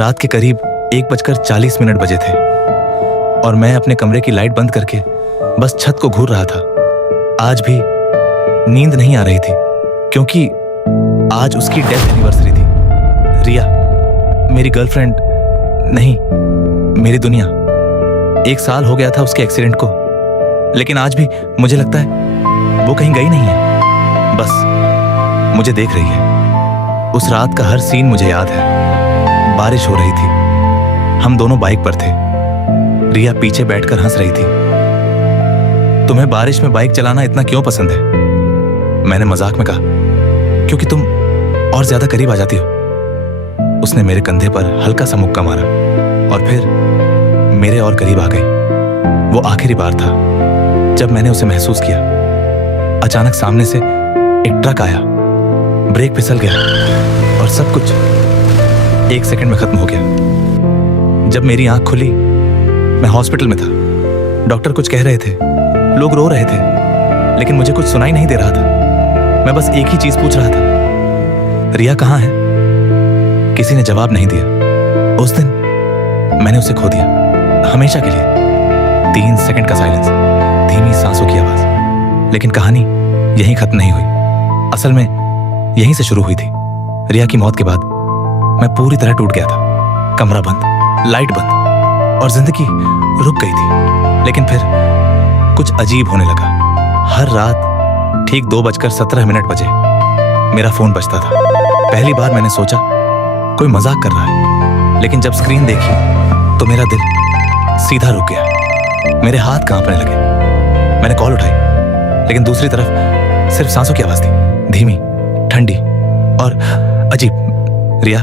रात के करीब 1:40 बजे थे और मैं अपने कमरे की लाइट बंद करके बस छत को घूर रहा था। आज भी नींद नहीं आ रही थी क्योंकि आज उसकी डेथ एनिवर्सरी थी। रिया, मेरी गर्लफ्रेंड नहीं, मेरी दुनिया। 1 साल हो गया था उसके एक्सीडेंट को, लेकिन आज भी मुझे लगता है वो कहीं गई नहीं है, बस मुझे देख रही है। उस रात का हर सीन मुझे याद है। बारिश हो रही थी, हम दोनों बाइक पर थे। रिया पीछे बैठकर हंस रही थी। तुम्हें बारिश में बाइक चलाना इतना क्यों पसंद है? मैंने मजाक में कहा, क्योंकि तुम और ज्यादा करीब आ जाती हो। उसने मेरे कंधे पर हल्का सा मुक्का मारा और फिर मेरे और करीब आ गई। वो आखिरी बार था जब मैंने उसे महसूस किया। अचानक सामने से एक ट्रक आया, ब्रेक फिसल गया और सब कुछ 1 सेकंड में खत्म हो गया। जब मेरी आंख खुली, मैं हॉस्पिटल में था। डॉक्टर कुछ कह रहे थे, लोग रो रहे थे, लेकिन मुझे कुछ सुनाई नहीं दे रहा था। मैं बस एक ही चीज पूछ रहा था, रिया कहाँ है? किसी ने जवाब नहीं दिया। उस दिन मैंने उसे खो दिया, हमेशा के लिए। 3 सेकंड का साइलेंस, धीमी सांसों की आवाज। लेकिन कहानी यहीं खत्म नहीं हुई। असल में यहीं से शुरू हुई थी। रिया की मौत के बाद मैं पूरी तरह टूट गया था। कमरा बंद, लाइट बंद और जिंदगी रुक गई थी। लेकिन फिर कुछ अजीब होने लगा। हर रात ठीक 2:17 बजे मेरा फोन बजता था। पहली बार मैंने सोचा कोई मजाक कर रहा है, लेकिन जब स्क्रीन देखी तो मेरा दिल सीधा रुक गया। मेरे हाथ कांपने लगे। मैंने कॉल उठाई, लेकिन दूसरी तरफ सिर्फ सांसों की आवाज थी, धीमी, ठंडी और अजीब। रिया,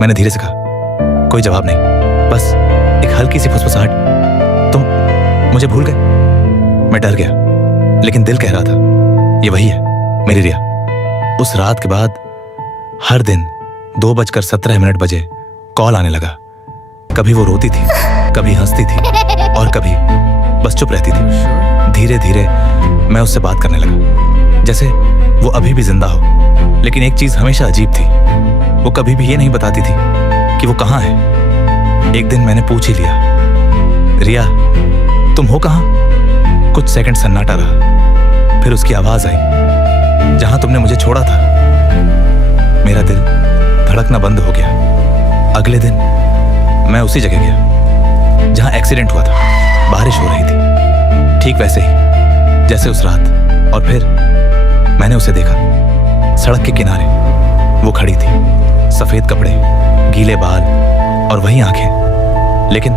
मैंने धीरे से कहा। कोई जवाब नहीं, बस एक हल्की सी फुसफुसाहट। तुम मुझे भूल गए? मैं डर गया, लेकिन दिल कह रहा था ये वही है, मेरी रिया। उस रात के बाद हर दिन 2:17 बजे कॉल आने लगा। कभी वो रोती थी, कभी हंसती थी और कभी बस चुप रहती थी। धीरे धीरे मैं उससे बात करने लगा, जैसे वो अभी भी जिंदा हो। लेकिन एक चीज हमेशा अजीब थी, वो कभी भी ये नहीं बताती थी कि वो कहाँ है। एक दिन मैंने पूछ ही लिया, रिया तुम हो कहाँ? कुछ सेकंड सन्नाटा रहा, फिर उसकी आवाज आई, जहां तुमने मुझे छोड़ा था। मेरा दिल धड़कना बंद हो गया। अगले दिन मैं उसी जगह गया जहां एक्सीडेंट हुआ था। बारिश हो रही थी, ठीक वैसे ही जैसे उस रात। और फिर मैंने उसे देखा, सड़क के किनारे वो खड़ी थी, सफेद कपड़े, गीले बाल और वही आंखें। लेकिन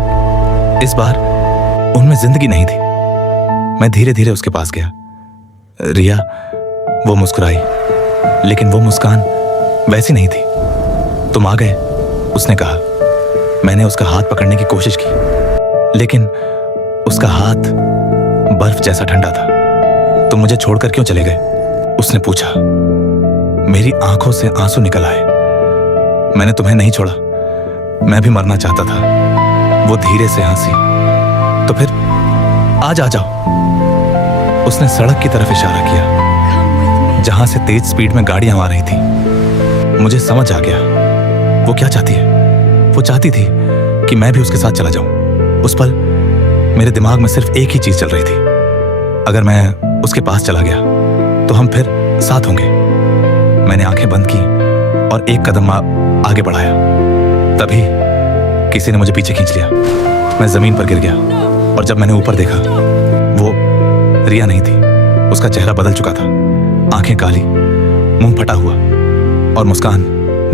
इस बार उनमें जिंदगी नहीं थी। मैं धीरे धीरे उसके पास गया। रिया, वो मुस्कुराई, लेकिन वो मुस्कान वैसी नहीं थी। तुम आ गए, उसने कहा। मैंने उसका हाथ पकड़ने की कोशिश की, लेकिन उसका हाथ बर्फ जैसा ठंडा था। तुम मुझे छोड़कर क्यों चले गए? उसने पूछा। मेरी आंखों से आंसू निकल आए। मैंने तुम्हें नहीं छोड़ा, मैं भी मरना चाहता था। वो धीरे से हंसी। तो फिर आज आ जाओ। उसने सड़क की तरफ इशारा किया, जहां से तेज स्पीड में गाड़ियां आ रही थी। मुझे समझ आ गया वो क्या चाहती है। वो चाहती थी कि मैं भी उसके साथ चला जाऊं। उस पल मेरे दिमाग में सिर्फ एक ही चीज चल रही थी, अगर मैं उसके पास चला गया तो हम फिर साथ होंगे। मैंने आंखें बंद की और एक कदम आगे बढ़ाया। तभी किसी ने मुझे पीछे खींच लिया। मैं जमीन पर गिर गया और जब मैंने ऊपर देखा, वो रिया नहीं थी। उसका चेहरा बदल चुका था, आंखें काली, मुंह फटा हुआ और मुस्कान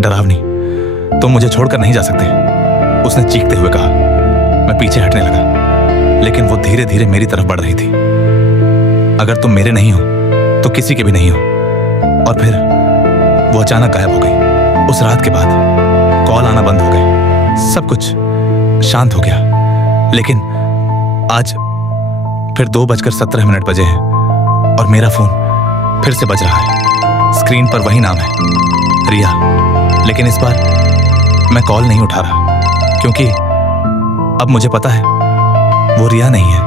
डरावनी। तुम मुझे छोड़कर नहीं जा सकते, उसने चीखते हुए कहा। मैं पीछे हटने लगा, लेकिन वो धीरे धीरे मेरी तरफ बढ़ रही थी। अगर तुम मेरे नहीं हो तो किसी के भी नहीं हो। और फिर वो अचानक गायब हो गई। उस रात के बाद कॉल आना बंद हो गए, सब कुछ शांत हो गया। लेकिन आज फिर 2:17 बजे हैं और मेरा फोन फिर से बज रहा है। स्क्रीन पर वही नाम है, रिया। लेकिन इस बार मैं कॉल नहीं उठा रहा, क्योंकि अब मुझे पता है वो रिया नहीं है,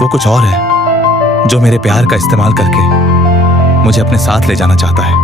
वो कुछ और है, जो मेरे प्यार का इस्तेमाल करके मुझे अपने साथ ले जाना चाहता है।